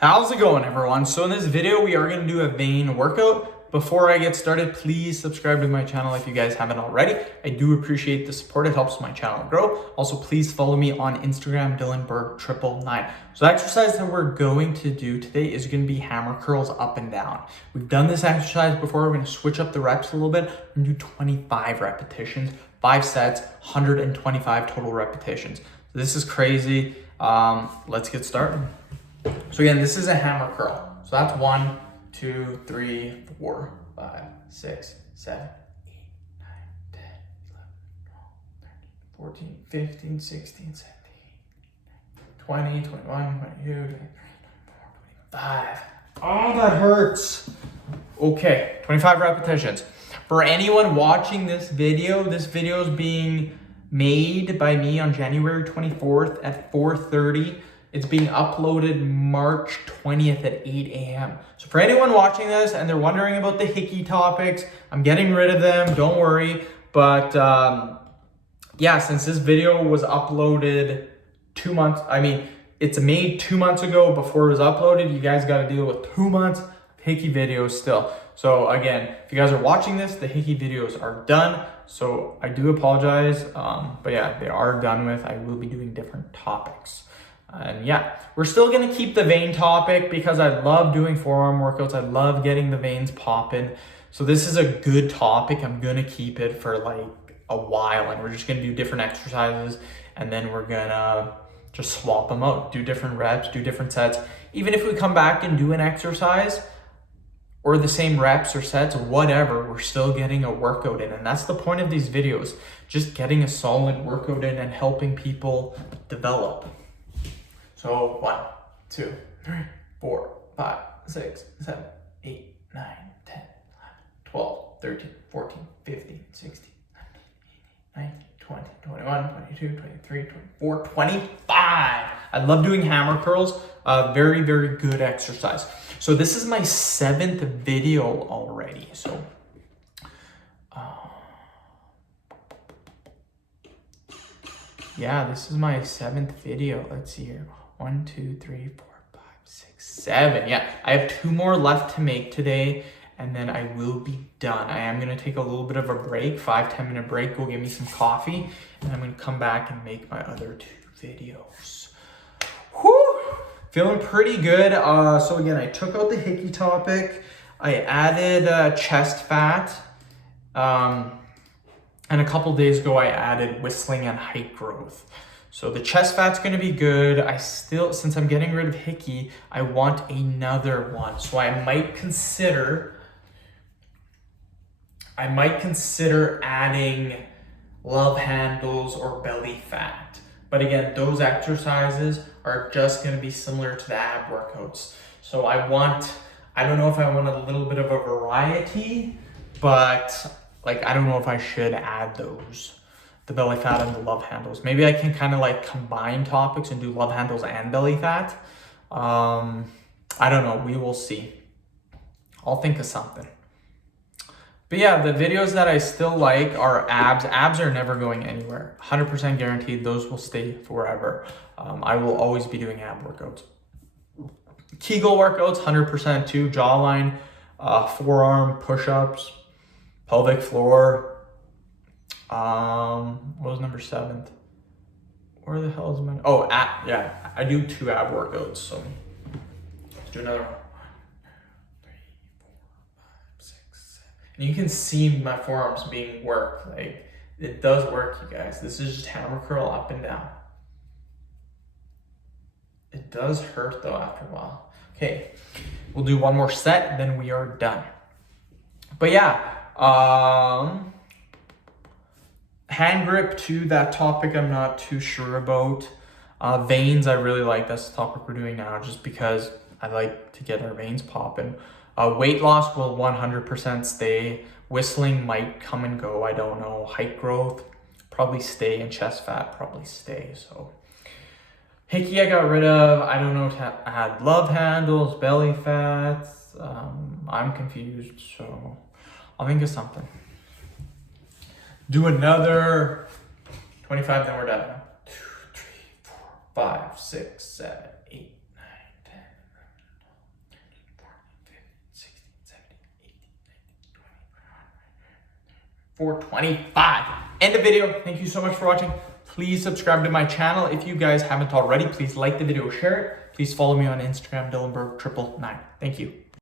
How's it going, everyone? So in this video, we are going to do a vein workout. Before I get started, please subscribe to my channel if you guys haven't already. I do appreciate the support. It helps my channel grow. Also, please follow me on Instagram, DylanBerg999. So the exercise that we're going to do today is going to be hammer curls up and down. We've done this exercise before. We're going to switch up the reps a little bit. We're going to do 25 repetitions, 5 sets, 125 total repetitions. So this is crazy. Let's get started. So again, this is a hammer curl. So that's 1, 2, 3, 4, 5, 6, 7, 8, 9, 10, 11, 12, 13, 14, 15, 16, 17, 20, 21, 22, 23, 24, 25. Oh, that hurts. Okay, 25 repetitions. For anyone watching this video is being made by me on January 24th at 4:30. It's being uploaded March 20th at 8 a.m. So for anyone watching this and they're wondering about the hickey topics, I'm getting rid of them, don't worry. But yeah, since this video was uploaded 2 months, it's made 2 months ago before it was uploaded, you guys got to deal with 2 months of hickey videos still. So again, if you guys are watching this, the hickey videos are done. So I do apologize, but yeah, they are done with. I will be doing different topics. And yeah, we're still going to keep the vein topic because I love doing forearm workouts. I love getting the veins popping. So this is a good topic. I'm going to keep it for like a while, and we're just going to do different exercises, and then we're going to just swap them out, do different reps, do different sets. Even if we come back and do an exercise or the same reps or sets, whatever, we're still getting a workout in. And that's the point of these videos, just getting a solid workout in and helping people develop. So 1, 2, 3, 4, 5, 6, 7, 8, 9, 10, 11, 12, 13, 14, 15, 16, 17, 18, 19, 20, 21, 22, 23, 24, 25. I love doing hammer curls. Very, very good exercise. So this is my 7th video already. So yeah, this is my 7th video. Let's see here. 1, 2, 3, 4, 5, 6, 7. Yeah, I have 2 more left to make today, and then I will be done. I am going to take a little bit of a break, 5-10 minute break, go get me some coffee, and I'm going to come back and make my other 2 videos. Whew! Feeling pretty good. So again, I took out the hickey topic. I added chest fat. And a couple days ago, I added whistling and height growth. So the chest fat's going to be good. Since I'm getting rid of hickey, I want another one. So I might consider adding love handles or belly fat. But again, those exercises are just going to be similar to the ab workouts. So I don't know if I want a little bit of a variety, but like, I don't know if I should add those, the belly fat and the love handles. Maybe I can kind of like combine topics and do love handles and belly fat. I don't know. We will see. I'll think of something. But yeah, the videos that I still like are abs. Abs are never going anywhere. 100% guaranteed. Those will stay forever. I will always be doing ab workouts. Kegel workouts, 100% too. Jawline, forearm push-ups, pelvic floor. What was number 7th? Where the hell is my... Oh, yeah, I do 2 ab workouts, so let's do another one. 1, 2, 3, 4, 5, 6, 7. And you can see my forearms being worked. Like, it does work, you guys. This is just hammer curl up and down. It does hurt though after a while. Okay, we'll do 1 more set, then we are done. But yeah, hand grip too, that topic I'm not too sure about. Veins, I really like. That's the topic we're doing now, just because I like to get our veins popping. Weight loss will 100% stay. Whistling might come and go, I don't know. Height growth, probably stay, and chest fat probably stay. So hickey I got rid of. I don't know if to add love handles, belly fat. I'm confused, so I'll think of something. Do another 25, then we're done. 2, 3, 4, 5, 6, 7, 8, 9, 10, 425. End of video. Thank you so much for watching. Please subscribe to my channel if you guys haven't already. Please like the video, share it. Please follow me on Instagram, Dylanberg999. Thank you.